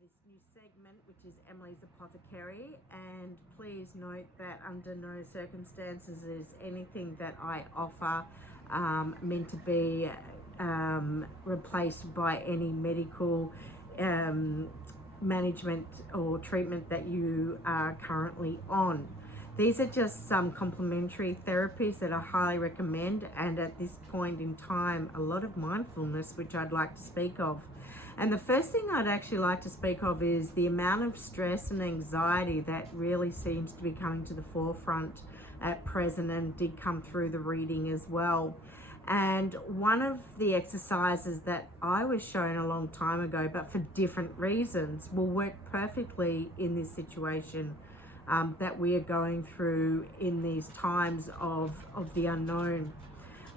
this new segment, which is Emily's Apothecary, and please note that under no circumstances is anything that I offer meant to be replaced by any medical management or treatment that you are currently on. These are just some complementary therapies that I highly recommend, and at this point in time, a lot of mindfulness, which I'd like to speak of. And the first thing I'd actually like to speak of is the amount of stress and anxiety that really seems to be coming to the forefront at present, and did come through the reading as well. And one of the exercises that I was shown a long time ago, but for different reasons, will work perfectly in this situation that we are going through in these times of the unknown.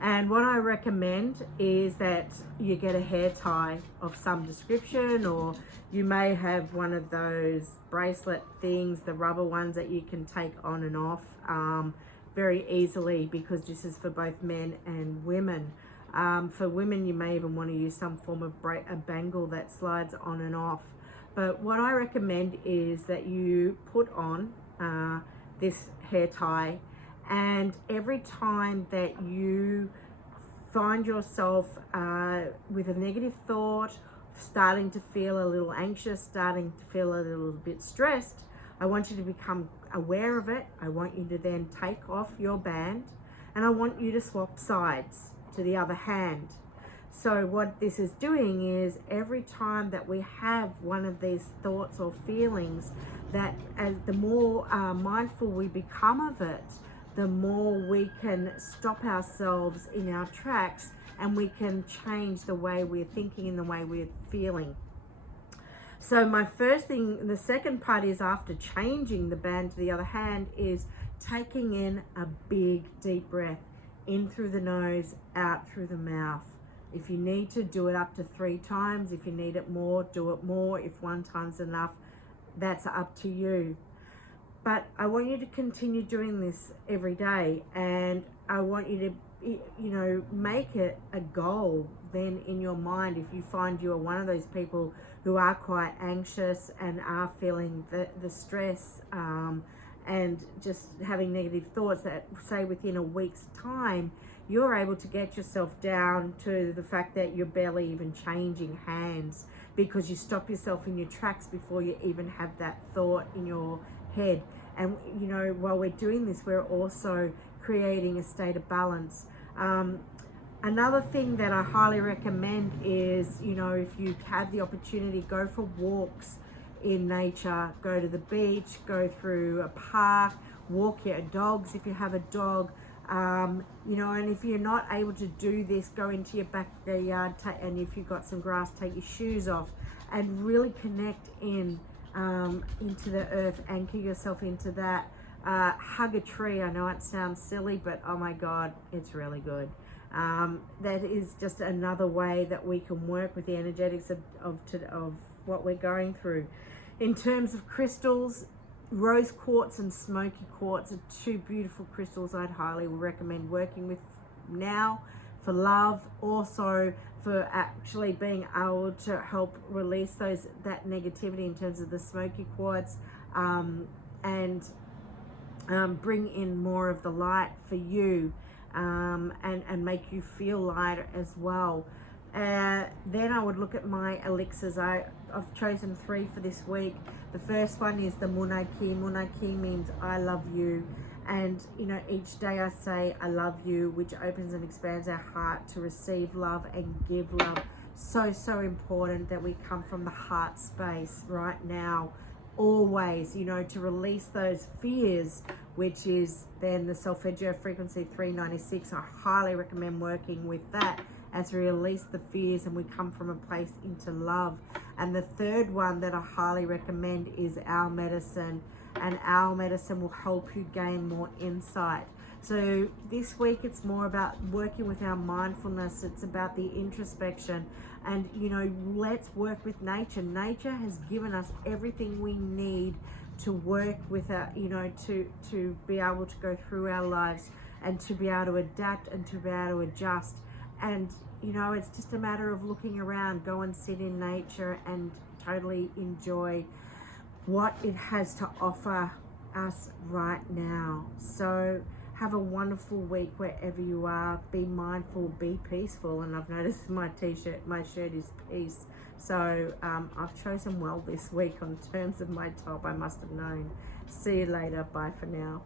And what I recommend is that you get a hair tie of some description, or you may have one of those bracelet things, the rubber ones that you can take on and off very easily, because this is for both men and women. For women, you may even want to use some form of a bangle that slides on and off. But what I recommend is that you put on this hair tie, and every time that you find yourself with a negative thought, starting to feel a little anxious, starting to feel a little bit stressed, I want you to become aware of it. I want you to then take off your band, and I want you to swap sides to the other hand. So what this is doing is, every time that we have one of these thoughts or feelings, that as the more mindful we become of it, the more we can stop ourselves in our tracks, and we can change the way we're thinking and the way we're feeling. So my first thing, the second part is, after changing the band to the other hand, is taking in a big deep breath, in through the nose, out through the mouth. If you need to, do it up to 3 times. If you need it more, do it more. If 1 time's enough, that's up to you. But I want you to continue doing this every day, and I want you to, make it a goal then in your mind. If you find you are one of those people who are quite anxious and are feeling the stress and just having negative thoughts, that say within a week's time, you're able to get yourself down to the fact that you're barely even changing hands, because you stop yourself in your tracks before you even have that thought in your head. And while we're doing this, we're also creating a state of balance. Another thing that I highly recommend is, if you have the opportunity, go for walks in nature. Go to the beach, go through a park, walk your dogs if you have a dog. And if you're not able to do this, go into your backyard, and if you've got some grass, take your shoes off and really connect into the earth, anchor yourself into that. Hug a tree. I know it sounds silly, but oh my God, it's really good. That is just another way that we can work with the energetics of what we're going through. In terms of crystals, rose quartz and smoky quartz are 2 beautiful crystals I'd highly recommend working with now, for love, also for actually being able to help release that negativity in terms of the smoky quartz, and bring in more of the light for you, and make you feel lighter as well. Then I would look at my elixirs. I've chosen 3 for this week. The first one is the Munaki. Munaki means I love you. And each day I say I love you, which opens and expands our heart to receive love and give love. So important that we come from the heart space right now, always, to release those fears, which is then the solfeggio frequency 396. I highly recommend working with that as we release the fears and we come from a place into love. And the third one that I highly recommend is our medicine, and our medicine will help you gain more insight. So this week it's more about working with our mindfulness. It's about the introspection, and let's work with nature. Nature has given us everything we need to work with our, to be able to go through our lives, and to be able to adapt and to be able to adjust. And you know, it's just a matter of looking around, go and sit in nature and totally enjoy what it has to offer us right now. So have a wonderful week wherever you are. Be mindful, be peaceful. And I've noticed my shirt is peace. So I've chosen well this week on terms of my top. I must have known. See you later. Bye for now.